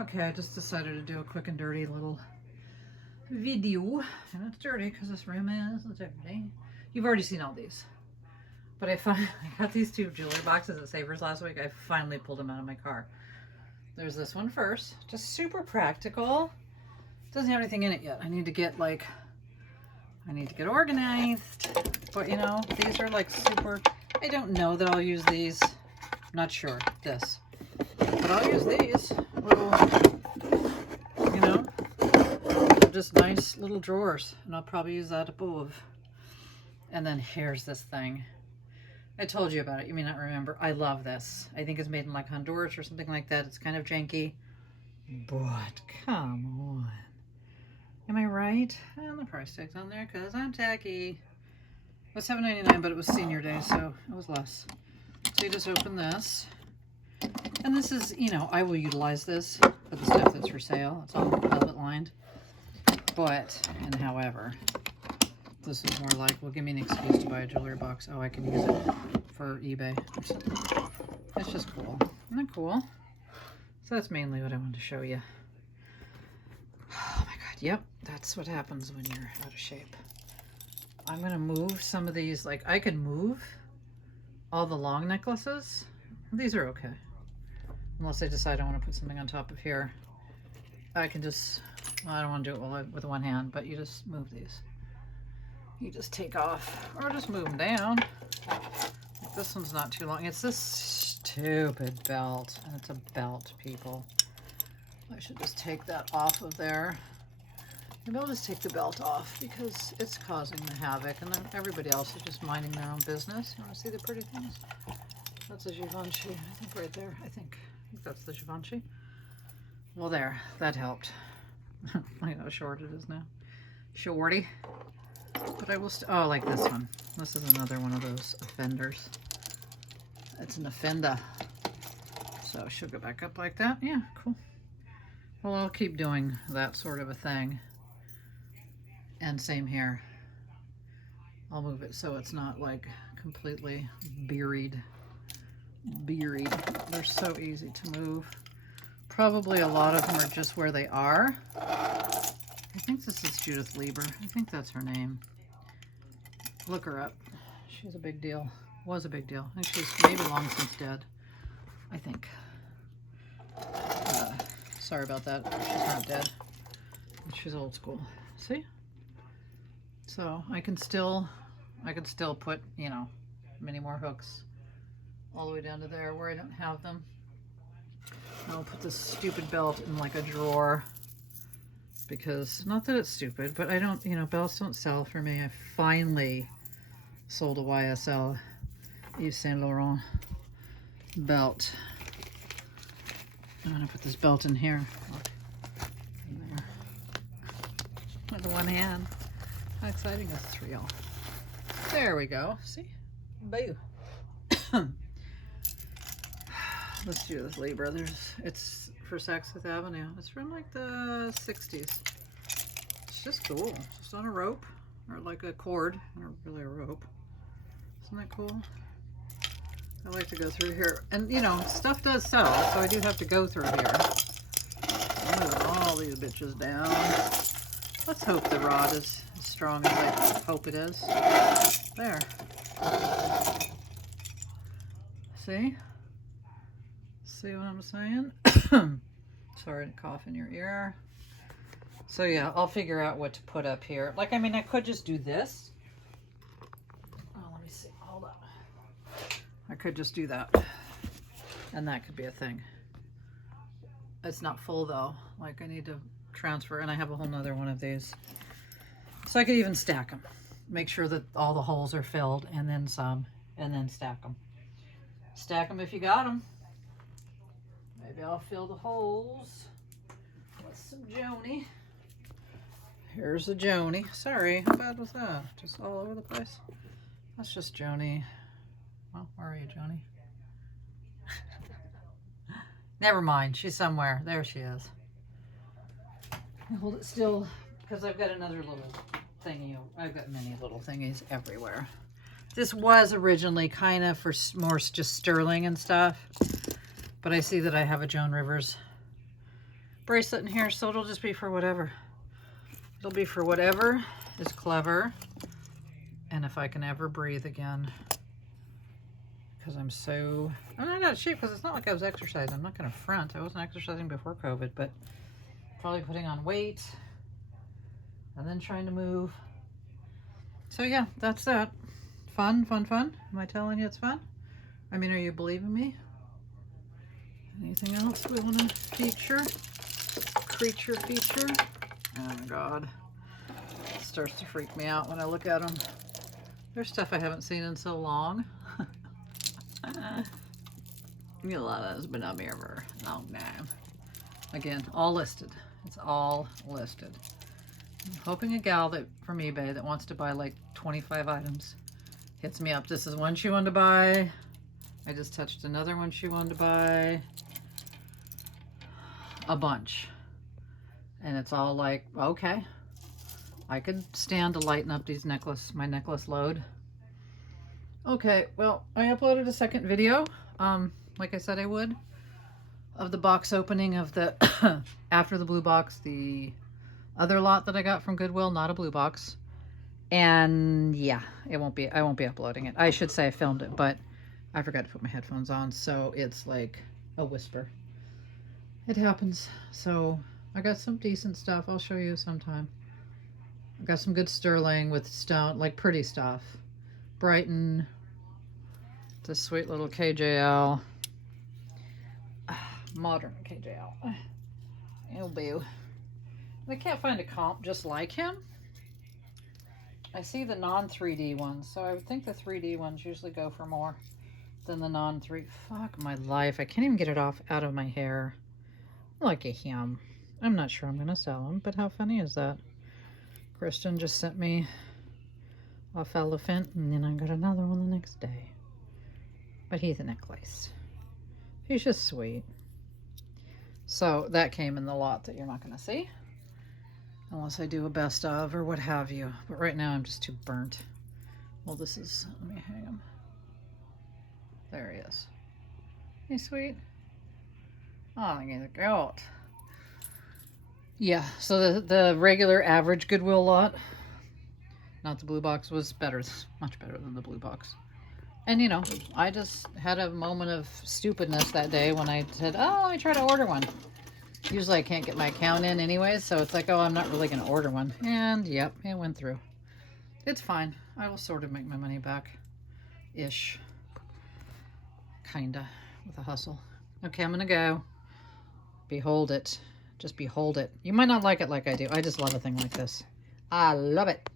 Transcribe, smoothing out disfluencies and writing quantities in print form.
Okay, I just decided to do a quick and dirty little video. And it's dirty because this room is dirty. You've already seen all these. But I got these two jewelry boxes at Savers last week. I finally pulled them out of my car. There's this one first. Just super practical. Doesn't have anything in it yet. I need to get organized. But you know, these are like super, I don't know that I'll use these. I'm not sure. This. But I'll use these little, you know, they're just nice little drawers. And I'll probably use that above. And then here's this thing. I told you about it. You may not remember. I love this. I think it's made in like Honduras or something like that. It's kind of janky. But come on. Am I right? And the price tag's on there because I'm tacky. It was $7.99, but it was senior day, so it was less. So you just open this. And this is, you know, I will utilize this for the stuff that's for sale. It's all velvet lined. But, and however, this is more like, well, give me an excuse to buy a jewelry box. Oh, I can use it for eBay or something. It's just cool. Isn't that cool? So that's mainly what I wanted to show you. Oh my God. Yep. That's what happens when you're out of shape. I'm going to move some of these. Like, I could move all the long necklaces. These are okay. Unless I decide I want to put something on top of here. I can just, well, I don't want to do it with one hand, but you just move these. You just take off, or just move them down. Like this one's not too long. It's this stupid belt, and it's a belt, people. I should just take that off of there. Maybe I'll just take the belt off because it's causing the havoc, and then everybody else is just minding their own business. You want to see the pretty things? That's a Givenchy, I think, right there. I think that's the Givenchy. Well, there, that helped. Look how short it is now. Shorty. But I will, oh, like this one. This is another one of those offenders. It's an offender. So she'll go back up like that. Yeah, cool. Well, I'll keep doing that sort of a thing. And same here. I'll move it so it's not like completely buried. They're so easy to move. Probably a lot of them are just where they are. I think this is Judith Lieber. I think that's her name. Look her up. She's a big deal. Was a big deal. I think she's maybe long since dead. I think. Sorry about that. She's not dead. She's old school. See? So I can still put, you know, many more hooks all the way down to there where I don't have them. I'll put this stupid belt in like a drawer because, not that it's stupid, but I don't, you know, belts don't sell for me. I finally sold a YSL Yves Saint Laurent belt. I'm gonna put this belt in here. In there. With one hand. How exciting is this for y'all? There we go. See? Boo. Let's do this Lee Brothers. It's for Saks Fifth Avenue. It's from like the 60s. It's just cool. It's on a rope or like a cord, not really a rope. Isn't that cool? I like to go through here. And you know, stuff does sell, so I do have to go through here. I'm moving all these bitches down. Let's hope the rod is as strong as I hope it is. There. See? See what I'm saying? Sorry to cough in your ear. So yeah, I'll figure out what to put up here. Like, I mean, I could just do this. Oh, let me see. Hold on. I could just do that. And that could be a thing. It's not full though. Like, I need to transfer, and I have a whole nother one of these. So I could even stack them. Make sure that all the holes are filled, and then some, and then stack them. Stack them if you got them. Maybe I'll fill the holes with some Joni. Here's a Joni. Sorry, how bad was that? Just all over the place? That's just Joni. Well, where are you, Joni? Never mind, she's somewhere. There she is. I hold it still because I've got another little thingy. I've got many little thingies everywhere. This was originally kind of for more just sterling and stuff. But I see that I have a Joan Rivers bracelet in here, so it'll just be for whatever. It'll be for whatever is clever. And if I can ever breathe again. Because I'm not out of shape, because it's not like I was exercising. I'm not going to front. I wasn't exercising before COVID, but probably putting on weight and then trying to move. So yeah, that's that. Fun, fun, fun. Am I telling you it's fun? I mean, are you believing me? Anything else we want to feature? Creature feature? Oh my God. It starts to freak me out when I look at them. There's stuff I haven't seen in so long. A lot of that's been up here for a long time. Again, all listed. It's all listed. I'm hoping a gal from eBay that wants to buy like 25 items hits me up. This is one she wanted to buy. I just touched another one she wanted to buy. A bunch. And it's all like, okay, I could stand to lighten up my necklace load. Okay, well, I uploaded a second video, like I said I would, of the box opening of the, after the blue box, the other lot that I got from Goodwill, not a blue box. And yeah, I won't be uploading it. I should say I filmed it, but I forgot to put my headphones on, so it's like a whisper. It happens. So I got some decent stuff. I'll show you sometime. I got some good sterling with stone, like pretty stuff. Brighton. This sweet little KJL. Modern KJL. Oh, boo. I can't find a comp just like him. I see the non-3D ones, so I would think the 3D ones usually go for more than the non-3D. Fuck my life. I can't even get it out of my hair. Look at him. I'm not sure I'm going to sell him, but how funny is that? Kristen just sent me off elephant, and then I got another one the next day. But he's a necklace. He's just sweet. So that came in the lot that you're not going to see. Unless I do a best of or what have you. But right now I'm just too burnt. Well, let me hang him. There he is. He's sweet. Oh, he's a goat. Yeah, so the regular average Goodwill lot, not the blue box, was better, much better than the blue box. And you know, I just had a moment of stupidness that day when I said, oh, let me try to order one. Usually I can't get my account in anyways, so it's like, oh, I'm not really going to order one. And yep, it went through. It's fine. I will sort of make my money back-ish. Kinda, with a hustle. Okay, I'm going to go. Behold it. Just behold it. You might not like it like I do. I just love a thing like this. I love it.